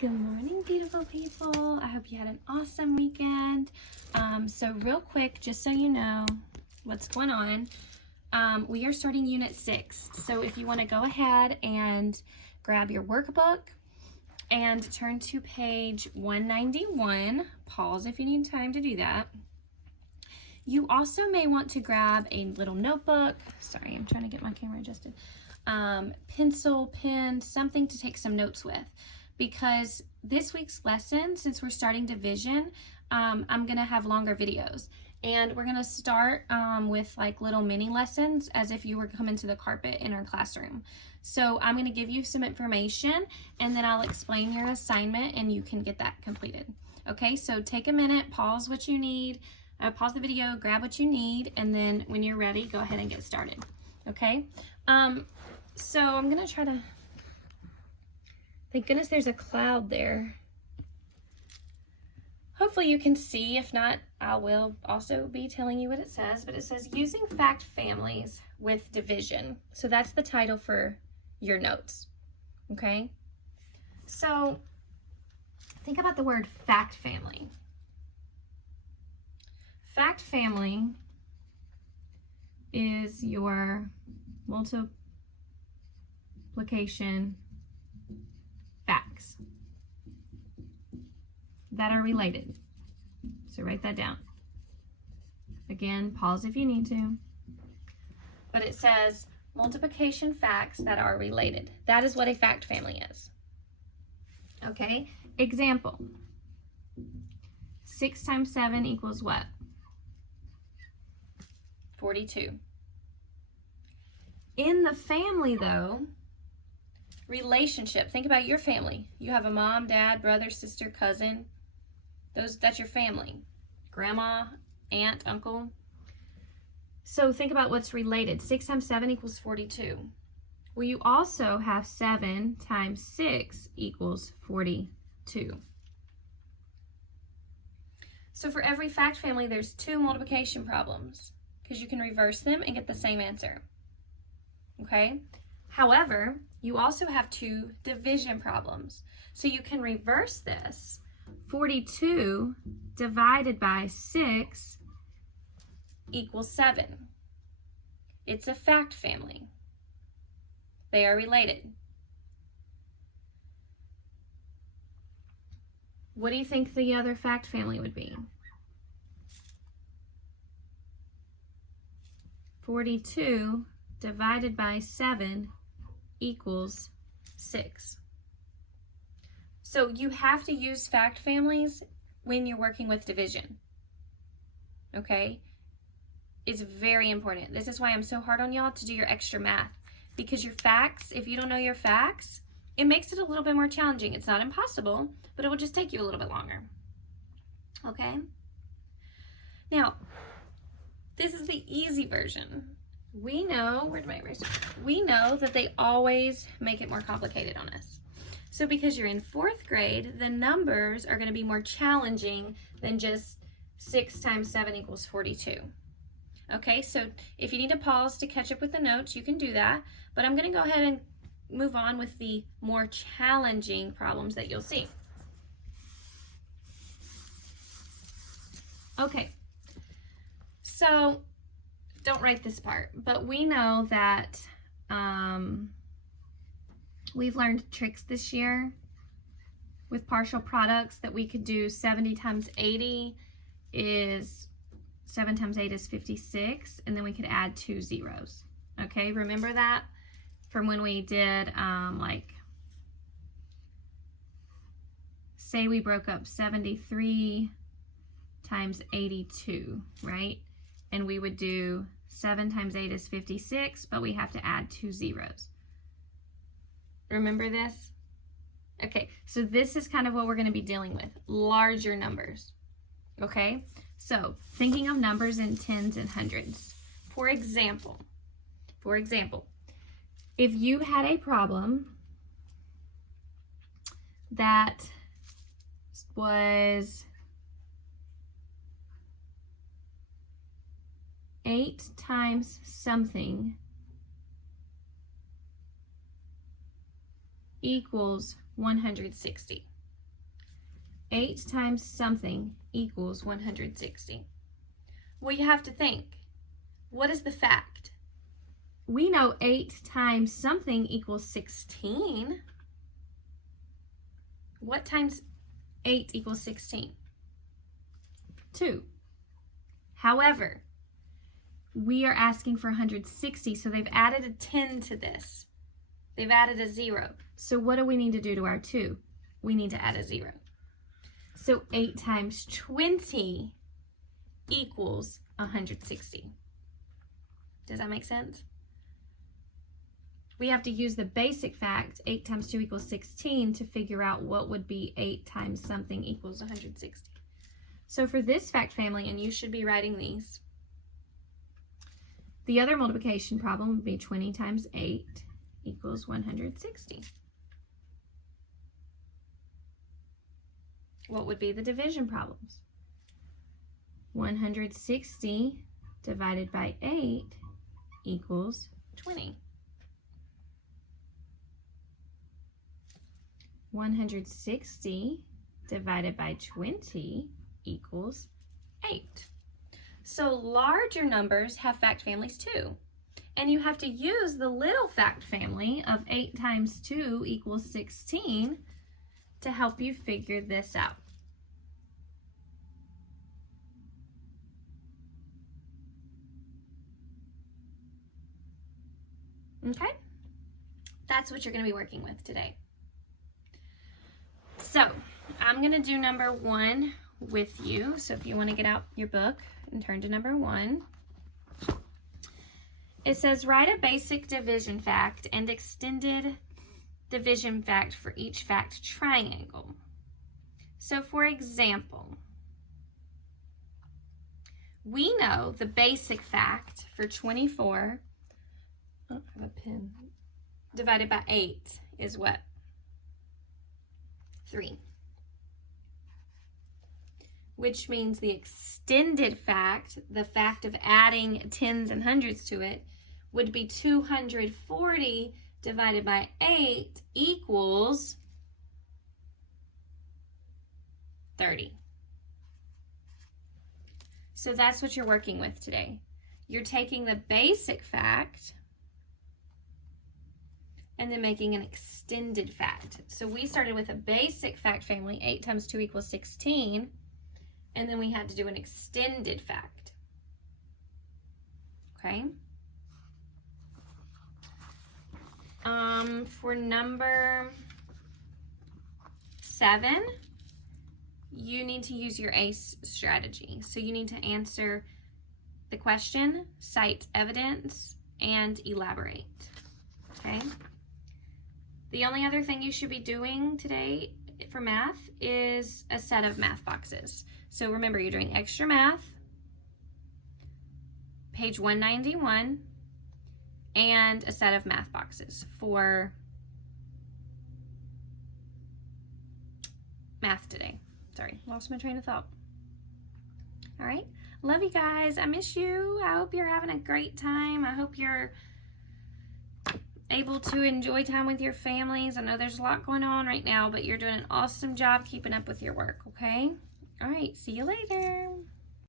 Good morning, beautiful people. I hope you had an awesome weekend. So real quick, just so you know what's going on, we are starting Unit 6. So if you want to go ahead and grab your workbook and turn to page 191, pause if you need time to do that. You also may want to grab a little notebook. Sorry, I'm trying to get my camera adjusted. Pencil, pen, something to take some notes with. Because this week's lesson, since we're starting division, I'm going to have longer videos. And we're going to start with like little mini lessons as if you were coming to the carpet in our classroom. So I'm going to give you some information and then I'll explain your assignment and you can get that completed. Okay, so take a minute, pause what you need, pause the video, grab what you need, and then when you're ready, go ahead and get started. Okay, so I'm going to try to... Thank goodness there's a cloud there. Hopefully you can see. If not, I will also be telling you what it says. But it says using fact families with division. So that's the title for your notes. Okay? So think about the word fact family. Fact family is your multiplication facts that are related. So write that down. Again, pause if you need to. But it says multiplication facts that are related. That is what a fact family is. Okay, example. 6 times 7 equals what? 42. In the family though, relationship. Think about your family. You have a mom, dad, brother, sister, cousin. That's your family. Grandma, aunt, uncle. So think about what's related. 6 times 7 equals 42. Well, you also have 7 times 6 equals 42. So for every fact family, there's 2 multiplication problems because you can reverse them and get the same answer. Okay? However, you also have 2 division problems. So you can reverse this. 42 divided by 6 equals 7. It's a fact family. They are related. What do you think the other fact family would be? 42 divided by 7 equals 6. So you have to use fact families when you're working with division. Okay? It's very important. This is why I'm so hard on y'all to do your extra math. Because your facts, if you don't know your facts, it makes it a little bit more challenging. It's not impossible, but it will just take you a little bit longer. Okay? Now, this is the easy version. We know, where'd my eraser? We know that they always make it more complicated on us. So because you're in 4th grade, the numbers are going to be more challenging than just 6 times 7 equals 42. Okay, so if you need to pause to catch up with the notes, you can do that. But I'm going to go ahead and move on with the more challenging problems that you'll see. Okay, so don't write this part, but we know that we've learned tricks this year with partial products that we could do 70 times 80 is 7 times 8 is 56, and then we could add 2 zeros. Okay, remember that from when we did like, say we broke up 73 times 82, right? And we would do 7 times 8 is 56, but we have to add 2 zeros. Remember this? Okay, so this is kind of what we're going to be dealing with, larger numbers. Okay, so thinking of numbers in tens and hundreds. For example, if you had a problem that was 8 times something equals 160. 8 times something equals 160. Well, you have to think, what is the fact? We know 8 times something equals 16. What times 8 equals 16? 2. However, we are asking for 160, so they've added a 10 to this. They've added a 0. So what do we need to do to our 2? We need to add a 0. So 8 times 20 equals 160. Does that make sense? We have to use the basic fact, 8 times 2 equals 16, to figure out what would be 8 times something equals 160. So for this fact family, and you should be writing these, the other multiplication problem would be 20 times 8 equals 160. What would be the division problems? 160 divided by 8 equals 20. 160 divided by 20 equals 8. So larger numbers have fact families too. And you have to use the little fact family of 8 times 2 equals 16 to help you figure this out. Okay? That's what you're going to be working with today. So, I'm going to do number 1 with you. So if you want to get out your book and turn to number 1. It says, write a basic division fact and extended division fact for each fact triangle. So for example, we know the basic fact for 24, I have a pen, divided by 8 is what? 3. Which means the extended fact, the fact of adding tens and hundreds to it, would be 240 divided by 8 equals 30. So that's what you're working with today. You're taking the basic fact and then making an extended fact. So we started with a basic fact family, 8 times 2 equals 16, and then we had to do an extended fact. Okay? For number 7, you need to use your ACE strategy. So you need to answer the question, cite evidence, and elaborate. Okay? The only other thing you should be doing today for math is a set of math boxes. So remember, you're doing extra math, page 191, and a set of math boxes for math today. Sorry, lost my train of thought. All right, love you guys. I miss you. I hope you're having a great time. I hope you're able to enjoy time with your families. I know there's a lot going on right now, but you're doing an awesome job keeping up with your work, okay? All right, see you later.